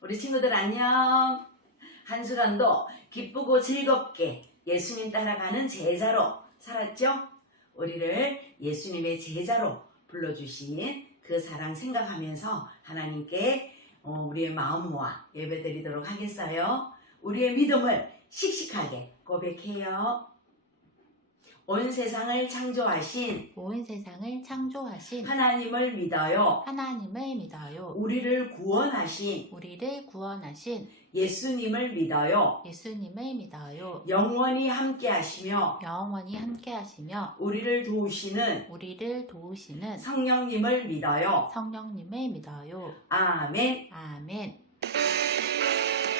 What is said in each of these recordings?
우리 친구들 안녕. 한 주간도 기쁘고 즐겁게 예수님 따라가는 제자로 살았죠? 우리를 예수님의 제자로 불러주신 그 사랑 생각하면서 하나님께 우리의 마음 모아 예배드리도록 하겠어요. 우리의 믿음을 씩씩하게 고백해요. 온 세상을 창조하신 하나님을 믿어요. 우리를 구원하신 예수님을 믿어요. 영원히 함께 하시며 우리를 도우시는 성령님을 믿어요. 아멘.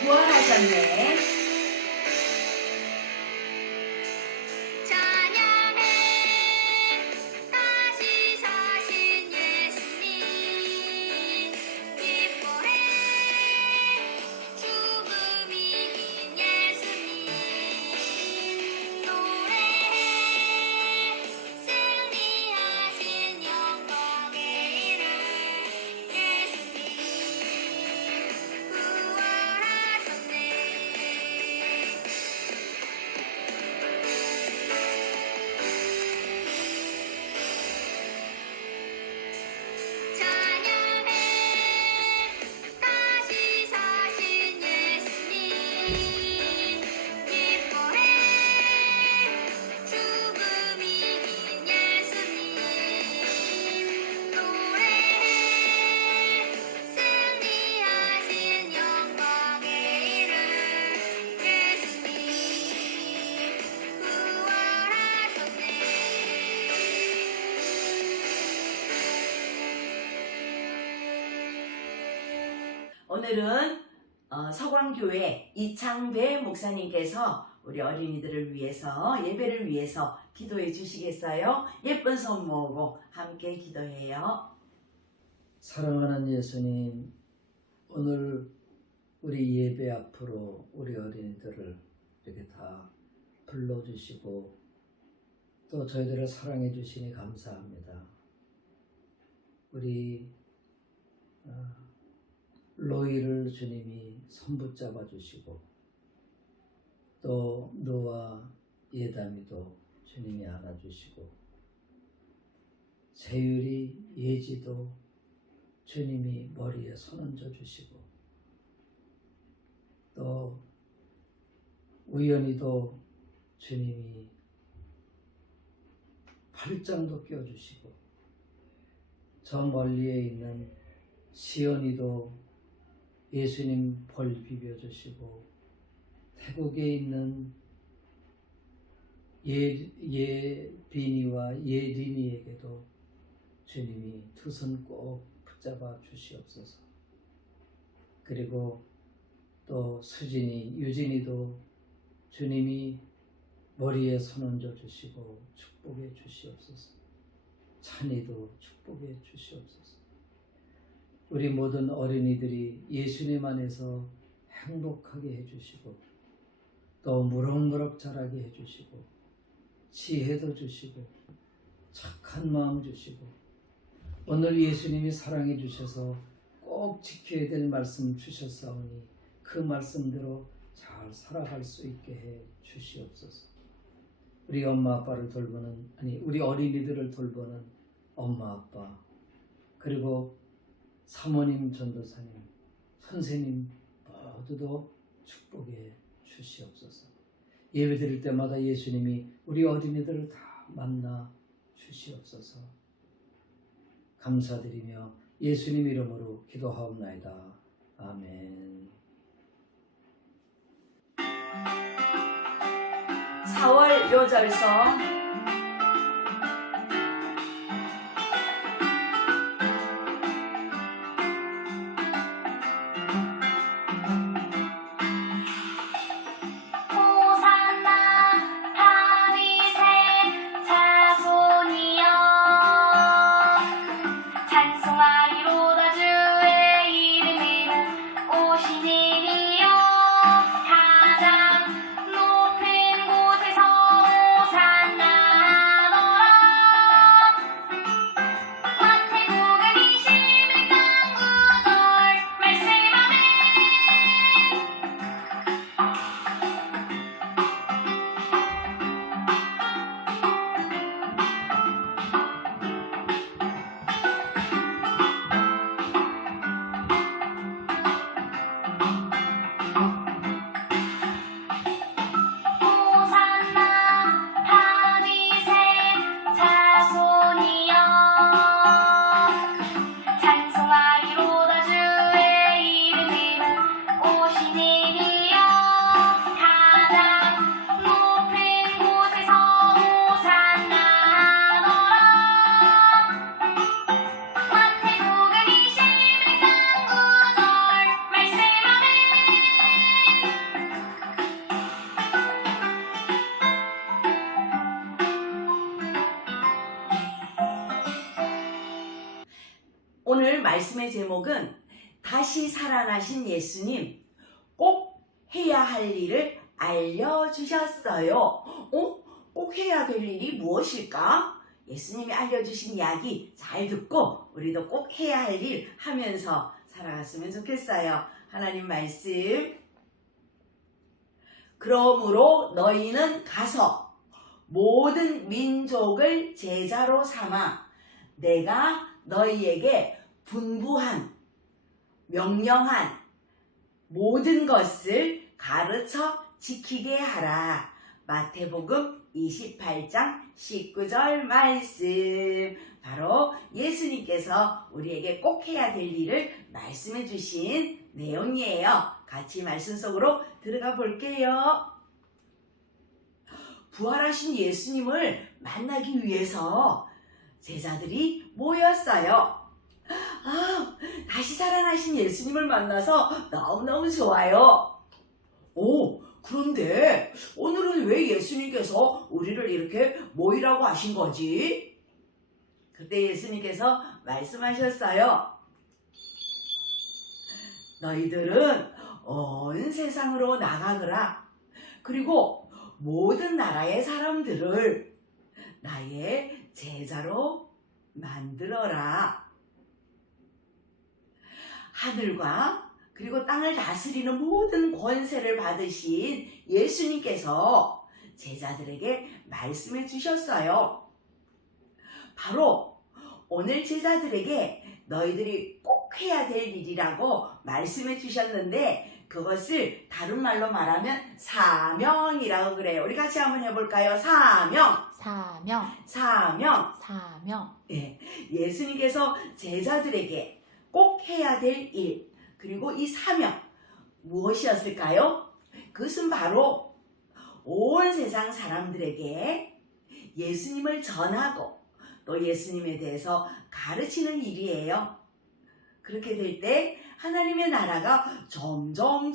구원하셨네. 오늘은 서광교회 이창배 목사님께서 우리 어린이들을 위해서 예배를 위해서 기도해 주시겠어요? 예쁜 손 모으고 함께 기도해요. 사랑하는 예수님, 오늘 우리 예배 앞으로 우리 어린이들을 이렇게 다 불러주시고 또 저희들을 사랑해 주시니 감사합니다. 우리 로이를 주님이 손붙잡아 주시고 또 너와 예담이도 주님이 안아주시고 세율이 예지도 주님이 머리에 손 얹어 주시고 또 우연히도 주님이 팔짱도 껴주시고 저 멀리에 있는 시연이도 예수님 볼 비벼주시고 태국에 있는 예빈이와 예린이에게도 주님이 두 손 꼭 붙잡아 주시옵소서. 그리고 또 수진이, 유진이도 주님이 머리에 손 얹어 주시고 축복해 주시옵소서. 찬이도 축복해 주시옵소서. 우리 모든 어린이들이 예수님 안에서 행복하게 해주시고 또 무럭무럭 자라게 해주시고 지혜도 주시고 착한 마음 주시고 오늘 예수님이 사랑해 주셔서 꼭 지켜야 될 말씀 주셨사오니 그 말씀대로 잘 살아갈 수 있게 해 주시옵소서. 우리 엄마 아빠를 돌보는 우리 어린이들을 돌보는 엄마 아빠 그리고 사모님, 전도사님, 선생님 모두도 축복해 주시옵소서. 예배 드릴 때마다 예수님이 우리 어린이들을 다 만나 주시옵소서. 감사드리며 예수님 이름으로 기도하옵나이다. 아멘. 4월 요절서 가장 높은 곳에서 오늘 말씀의 제목은 다시 살아나신 예수님 꼭 해야 할 일을 알려주셨어요. 꼭 해야 될 일이 무엇일까? 예수님이 알려주신 이야기 잘 듣고 우리도 꼭 해야 할 일 하면서 살아갔으면 좋겠어요. 하나님 말씀. 그러므로 너희는 가서 모든 민족을 제자로 삼아 내가 너희에게 분부한 명령한 모든 것을 가르쳐 지키게 하라. 마태복음 28장 19절 말씀. 바로 예수님께서 우리에게 꼭 해야 될 일을 말씀해 주신 내용이에요. 같이 말씀 속으로 들어가 볼게요. 부활하신 예수님을 만나기 위해서 제자들이 모였어요. 다시 살아나신 예수님을 만나서 너무너무 좋아요. 그런데 오늘은 왜 예수님께서 우리를 이렇게 모이라고 하신 거지? 그때 예수님께서 말씀하셨어요. 너희들은 온 세상으로 나가거라. 그리고 모든 나라의 사람들을 나의 제자로 만들어라. 하늘과 그리고 땅을 다스리는 모든 권세를 받으신 예수님께서 제자들에게 말씀해 주셨어요. 바로 오늘 제자들에게 너희들이 꼭 해야 될 일이라고 말씀해 주셨는데 그것을 다른 말로 말하면 사명이라고 그래요. 우리 같이 한번 해볼까요? 사명. 네, 예수님께서 제자들에게 꼭 해야 될 일, 그리고 이 사명 무엇이었을까요? 그것은 바로 온 세상 사람들에게 예수님을 전하고 또 예수님에 대해서 가르치는 일이에요. 그렇게 될 때 하나님의 나라가 점점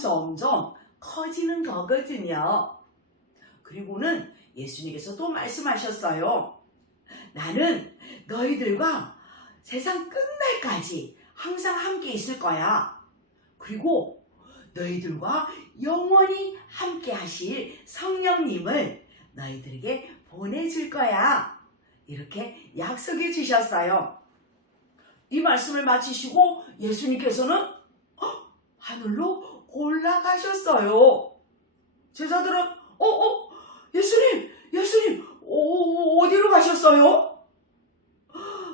커지는 거거든요. 그리고는 예수님께서 또 말씀하셨어요. 나는 너희들과 세상 끝날까지 항상 함께 있을 거야. 그리고 너희들과 영원히 함께 하실 성령님을 너희들에게 보내줄 거야. 이렇게 약속해 주셨어요. 이 말씀을 마치시고 예수님께서는 하늘로 올라가셨어요. 제자들은 예수님 어디로 가셨어요?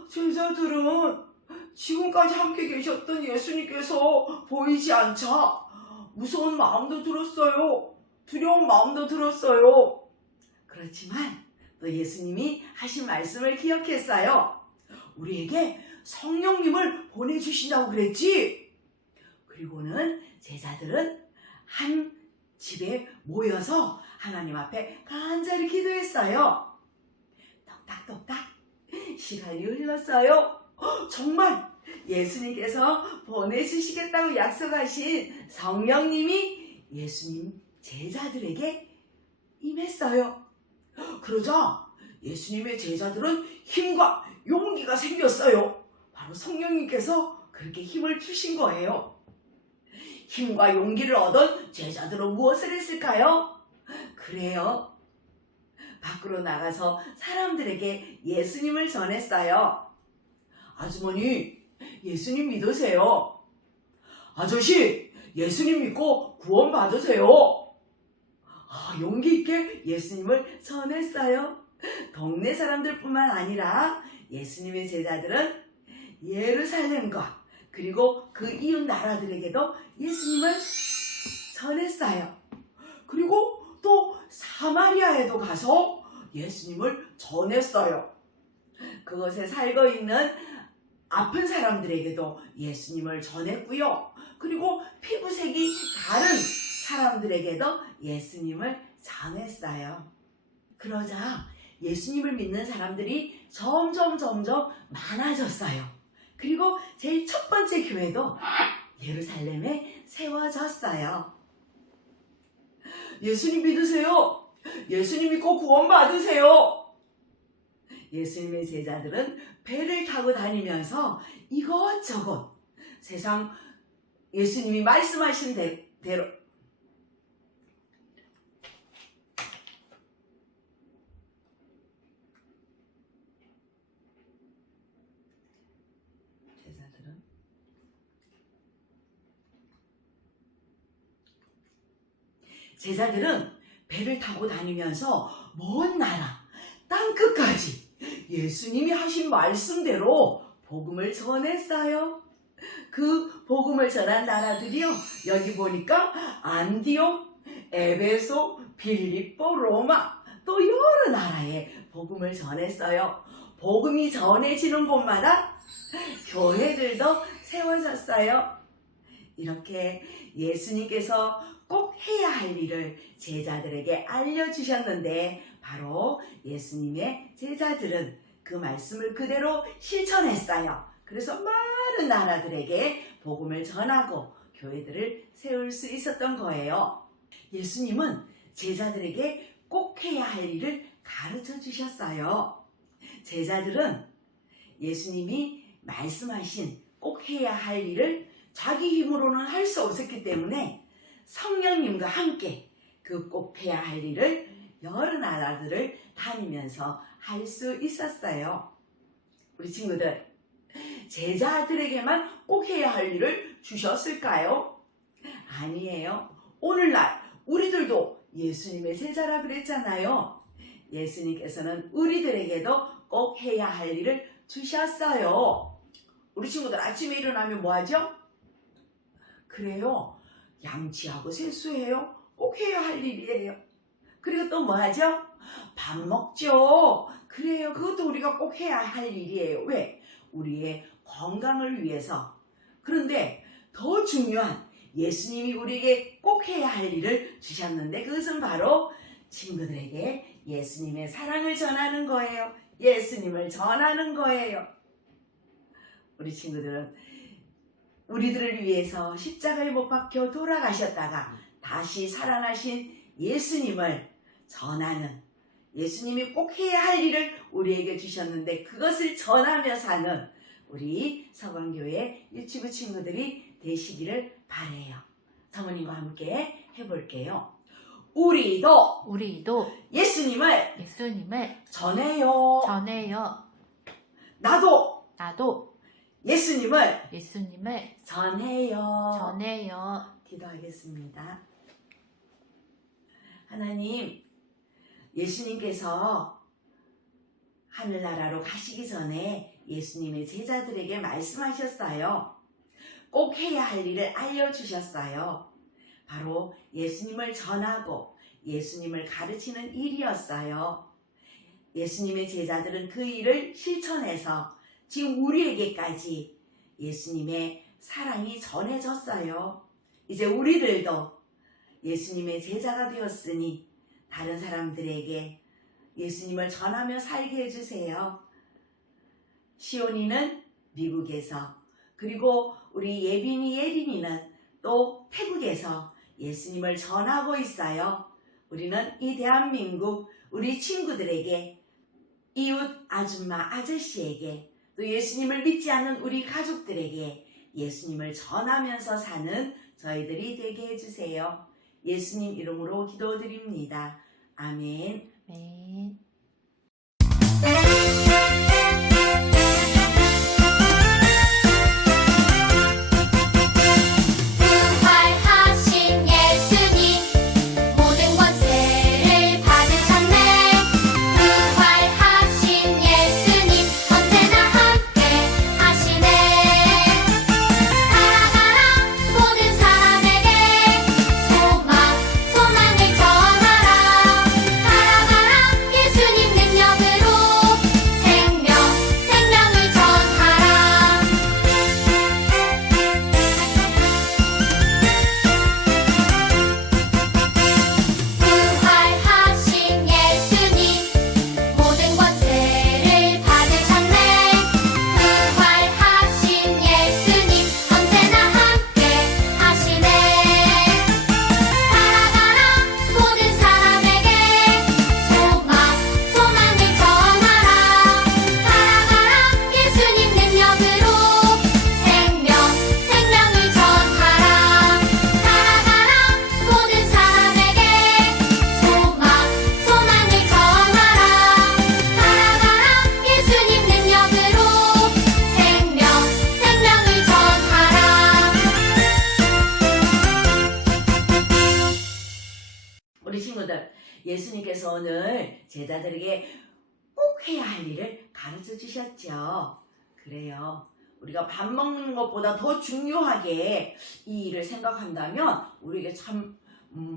제자들은 지금까지 함께 계셨던 예수님께서 보이지 않자 무서운 마음도 들었어요. 두려운 마음도 들었어요. 그렇지만 또 예수님이 하신 말씀을 기억했어요. 우리에게 성령님을 보내주신다고 그랬지? 그리고는 제자들은 한 집에 모여서 하나님 앞에 간절히 기도했어요. 똑딱똑딱 시간이 흘렀어요. 정말 예수님께서 보내주시겠다고 약속하신 성령님이 예수님 제자들에게 임했어요. 그러자 예수님의 제자들은 힘과 용기가 생겼어요. 바로 성령님께서 그렇게 힘을 주신 거예요. 힘과 용기를 얻은 제자들은 무엇을 했을까요? 그래요. 밖으로 나가서 사람들에게 예수님을 전했어요. 아주머니, 예수님 믿으세요. 아저씨, 예수님 믿고 구원 받으세요. 용기 있게 예수님을 전했어요. 동네 사람들뿐만 아니라 예수님의 제자들은 예루살렘과 그리고 그 이웃 나라들에게도 예수님을 전했어요. 그리고 또 사마리아에도 가서 예수님을 전했어요. 그곳에 살고 있는 아픈 사람들에게도 예수님을 전했고요. 그리고 피부색이 다른 사람들에게도 예수님을 전했어요. 그러자 예수님을 믿는 사람들이 점점 많아졌어요. 그리고 제일 첫 번째 교회도 예루살렘에 세워졌어요. 예수님 믿으세요. 예수님 믿고 구원 받으세요. 예수님의 제자들은 배를 타고 다니면서 이것저것 세상 예수님이 말씀하신 대로 제자들은 배를 타고 다니면서 먼 나라 땅끝까지 예수님이 하신 말씀대로 복음을 전했어요. 그 복음을 전한 나라들이요, 여기 보니까 안디옥, 에베소, 빌립보, 로마, 또 여러 나라에 복음을 전했어요. 복음이 전해지는 곳마다 교회들도 세워졌어요. 이렇게 예수님께서 꼭 해야 할 일을 제자들에게 알려주셨는데, 바로 예수님의 제자들은 그 말씀을 그대로 실천했어요. 그래서 많은 나라들에게 복음을 전하고 교회들을 세울 수 있었던 거예요. 예수님은 제자들에게 꼭 해야 할 일을 가르쳐 주셨어요. 제자들은 예수님이 말씀하신 꼭 해야 할 일을 자기 힘으로는 할 수 없었기 때문에 성령님과 함께 그 꼭 해야 할 일을 여러 나라들을 다니면서 할 수 있었어요. 우리 친구들, 제자들에게만 꼭 해야 할 일을 주셨을까요? 아니에요. 오늘날 우리들도 예수님의 제자라 그랬잖아요. 예수님께서는 우리들에게도 꼭 해야 할 일을 주셨어요. 우리 친구들 아침에 일어나면 뭐 하죠? 그래요. 양치하고 세수해요. 꼭 해야 할 일이에요. 그리고 또 뭐 하죠? 밥 먹죠. 그래요. 그것도 우리가 꼭 해야 할 일이에요. 왜? 우리의 건강을 위해서. 그런데 더 중요한 예수님이 우리에게 꼭 해야 할 일을 주셨는데, 그것은 바로 친구들에게 예수님의 사랑을 전하는 거예요. 예수님을 전하는 거예요. 우리 친구들은 우리들을 위해서 십자가에 못 박혀 돌아가셨다가 다시 살아나신 예수님을 전하는, 예수님이 꼭 해야 할 일을 우리에게 주셨는데 그것을 전하며 사는 우리 서방교회 유치부 친구들이 되시기를 바라요. 사모님과 함께 해볼게요. 우리도 예수님을 전해요. 나도 예수님을 전해요. 기도하겠습니다. 하나님, 예수님께서 하늘나라로 가시기 전에 예수님의 제자들에게 말씀하셨어요. 꼭 해야 할 일을 알려주셨어요. 바로 예수님을 전하고 예수님을 가르치는 일이었어요. 예수님의 제자들은 그 일을 실천해서 지금 우리에게까지 예수님의 사랑이 전해졌어요. 이제 우리들도 예수님의 제자가 되었으니 다른 사람들에게 예수님을 전하며 살게 해주세요. 시온이는 미국에서, 그리고 우리 예빈이, 예린이는 또 태국에서 예수님을 전하고 있어요. 우리는 이 대한민국 우리 친구들에게, 이웃 아줌마, 아저씨에게, 또 예수님을 믿지 않는 우리 가족들에게 예수님을 전하면서 사는 저희들이 되게 해주세요. 예수님 이름으로 기도드립니다. 아멘. 네. 부활하신 예수님 모든 권세를 받으셨네. 부활하신 예수님 언제나 함께 하시네. 살아가라 모든 사람에게 소망을 전하라. 살아가라 예수님 능력으로 예수님께서 오늘 제자들에게 꼭 해야 할 일을 가르쳐 주셨죠. 그래요. 우리가 밥 먹는 것보다 더 중요하게 이 일을 생각한다면 우리에게 참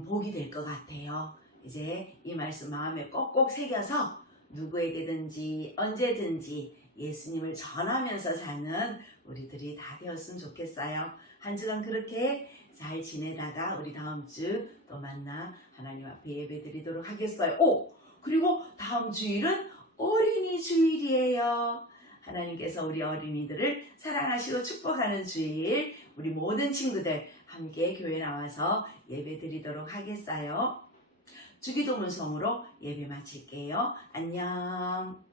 복이 될 것 같아요. 이제 이 말씀 마음에 꼭꼭 새겨서 누구에게든지 언제든지 예수님을 전하면서 사는 우리들이 다 되었으면 좋겠어요. 한 주간 그렇게 잘 지내다가 우리 다음 주 또 만나 하나님 앞에 예배 드리도록 하겠어요. 그리고 다음 주일은 어린이 주일이에요. 하나님께서 우리 어린이들을 사랑하시고 축복하는 주일, 우리 모든 친구들 함께 교회 나와서 예배 드리도록 하겠어요. 주기도문성으로 예배 마칠게요. 안녕.